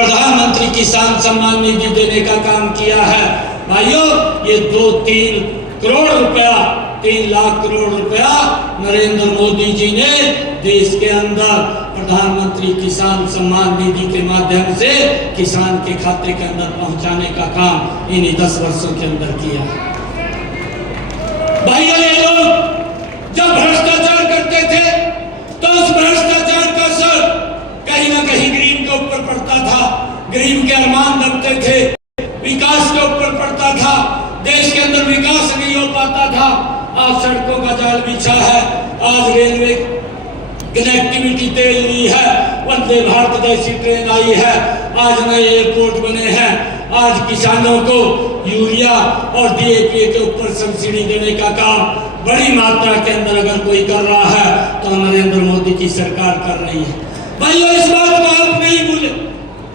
प्रधानमंत्री किसान सम्मान निधि देने का काम किया है। भाइयों, ये 2-3 करोड़ रुपया, 3 लाख करोड़ रुपया नरेंद्र मोदी जी ने देश के अंदर प्रधानमंत्री किसान सम्मान निधि के माध्यम से किसान के खाते के अंदर पहुंचाने का काम इन्हीं 10 वर्षों के अंदर किया। भाइयों, ये लोग जब भ्रष्टाचार करते थे तो उस भ्रष्टाचार का असर कहीं ना कहीं गरीब के ऊपर पड़ता था, गरीब के अरमान दबते थे, विकास के ऊपर पड़ता था, देश के अंदर विकास नहीं हो पाता था। आज सड़कों का जाल बिछा है, आज रेलवे कनेक्टिविटी तेज हुई है, वंदे भारत जैसी ट्रेन आई है, आज नए एयरपोर्ट बने हैं, आज किसानों को यूरिया और DAP के ऊपर सब्सिडी देने का काम बड़ी मात्रा के अंदर अगर कोई कर रहा है तो नरेंद्र मोदी की सरकार कर रही है। भाइयों, इस बात को आप नहीं भूले,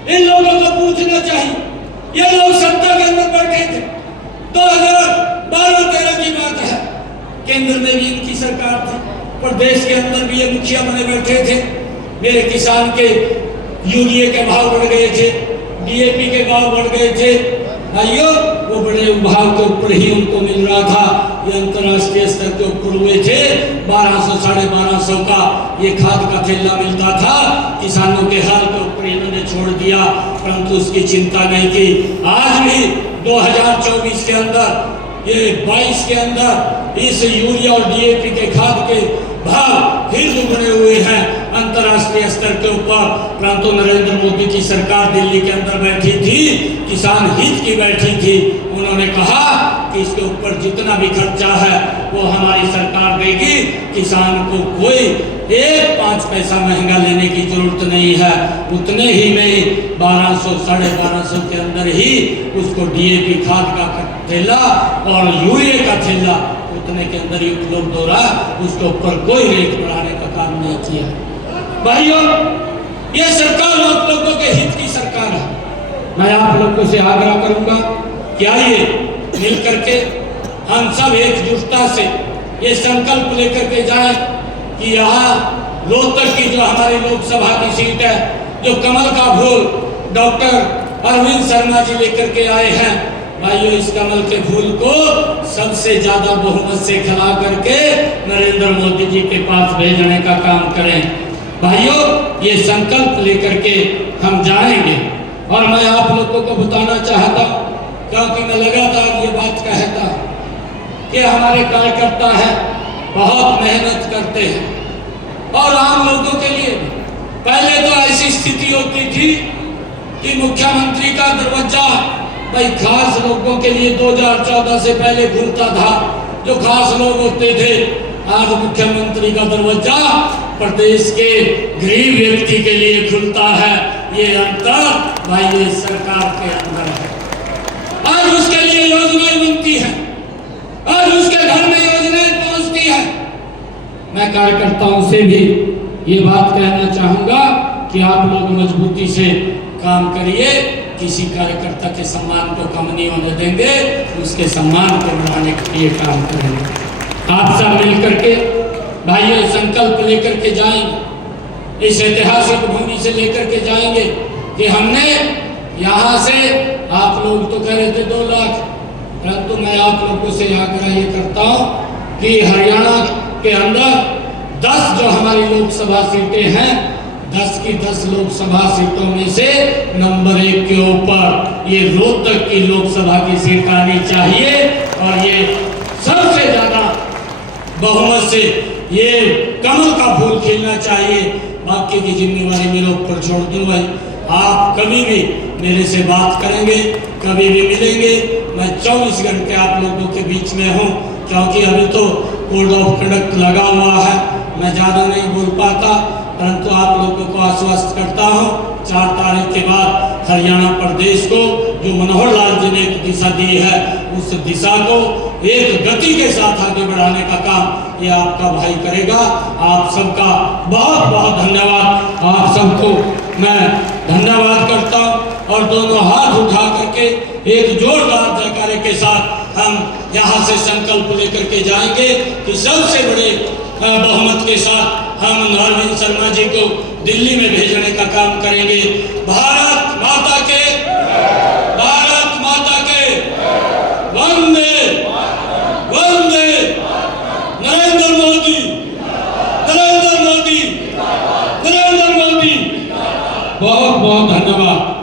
इन लोगों को पूछना चाहिए। ये लोग सत्ता के अंदर बैठे थे, 2012-13 की बात है, केंद्र में भी इनकी सरकार थी, प्रदेश के अंदर भी ये मुखिया बने बैठे थे। मेरे किसान के यूरिया के भाव बढ़ गए थे, DAP के भाव बढ़ गए थे। भाइयों, वो बड़े भाव के ऊपर ही उनको मिल रहा था। ये अंतर्राष्ट्रीय स्तर के ऊपर हुए थे, 1200 साढ़े 1200 का ये खाद का थैला मिलता था। किसानों के हाल के ऊपर इन्होंने छोड़ दिया, परंतु उसकी चिंता नहीं की। आज भी 2024 के अंदर, ये 22 के अंदर इस यूरिया और DAP के खाद के भाव फिर दुगने हुए हैं अंतर्राष्ट्रीय स्तर के ऊपर। परंतु नरेंद्र मोदी की सरकार दिल्ली के अंदर बैठी थी, किसान हित की बैठी थी। उन्होंने कहा कि इसके ऊपर जितना भी खर्चा है वो हमारी सरकार देगी, किसान को कोई 1-5 पैसा महंगा लेने की जरूरत नहीं है। उतने ही में 1200 साढ़े 1200 के अंदर ही उसको DAP खाद का थैला और यूरिया का थैला उतने के अंदर ही उपलब्ध हो रहा, उसके ऊपर कोई रेट बढ़ाने का काम नहीं किया। भाइयों, ये सरकार आप लोगों के हित की सरकार है। मैं आप लोगों से आग्रह करूंगा कि आइए मिल करके हम सब एकजुटता से ये संकल्प लेकर के जाएं कि यहाँ रोहतक की जो हमारी लोकसभा की सीट है, जो कमल का फूल डॉक्टर अरविंद शर्मा जी लेकर के आए हैं, भाइयों, इस कमल के फूल को सबसे ज्यादा बहुमत से खिला करके नरेंद्र मोदी जी के पास भेजने का काम करें। भाइयों, ये संकल्प लेकर के हम जाएंगे। और मैं आप लोगों को बताना चाहता, क्योंकि मैं लगातार ये बात कहता कि हमारे कार्यकर्ता है, बहुत मेहनत करते हैं और आम लोगों के लिए पहले तो ऐसी स्थिति होती थी कि मुख्यमंत्री का दरवाजा भाई खास लोगों के लिए 2014 से पहले खुलता था, जो खास लोग होते थे। आज मुख्यमंत्री का दरवाजा प्रदेश के गरीब व्यक्ति के लिए खुलता है। ये अंतर भाई ये सरकार के अंदर है। आज उसके लिए योजनाएं बनती हैं, आज उसके घर में योजनाएं पहुंचती है। मैं कार्यकर्ताओं से भी ये बात कहना चाहूंगा कि आप लोग मजबूती से काम करिए, किसी कार्यकर्ता के सम्मान को कम नहीं होने देंगे, उसके सम्मान को बढ़ाने के लिए काम करेंगे। आप सब मिलकर के भाइयों संकल्प लेकर के जाएंगे, इस ऐतिहासिक भूमि से लेकर के जाएंगे कि हमने यहाँ से, आप लोग तो कह रहे थे 2 लाख, परंतु मैं आप लोगों से आग्रह ये करता हूँ कि हरियाणा के अंदर 10 जो हमारी लोकसभा सीटें हैं, 10 की 10 लोकसभा सीटों में से नंबर 1 के ऊपर ये रोहतक की लोकसभा की सीट आनी चाहिए और ये सबसे ज्यादा बहुमत से ये कमल का फूल खिलना चाहिए। बाकी की जिम्मेवारी मेरे ऊपर छोड़ दूं। भाई, आप कभी भी मेरे से बात करेंगे, कभी भी मिलेंगे, मैं 24 घंटे आप लोगों के बीच में हूँ, क्योंकि अभी तो कोड ऑफ कंडक्ट लगा हुआ है, मैं ज़्यादा नहीं बोल पाता, परंतु आप लोगों को आश्वस्त करता हूँ 4 तारीख के बाद हरियाणा प्रदेश को जो मनोहर लाल जी ने एक दिशा दी है, उस दिशा को एक गति के साथ आगे बढ़ाने का काम ये आपका भाई करेगा। आप सबका बहुत बहुत धन्यवाद। आप सबको मैं धन्यवाद करता हूँ और दोनों हाथ उठा करके एक जोरदार जयकारे के साथ हम यहाँ से संकल्प लेकर के जाएंगे कि सबसे बड़े बहुमत के साथ हम अरविंद शर्मा जी को दिल्ली में भेजने का काम करेंगे। भारत माता बहुत बहुत धन्यवाद।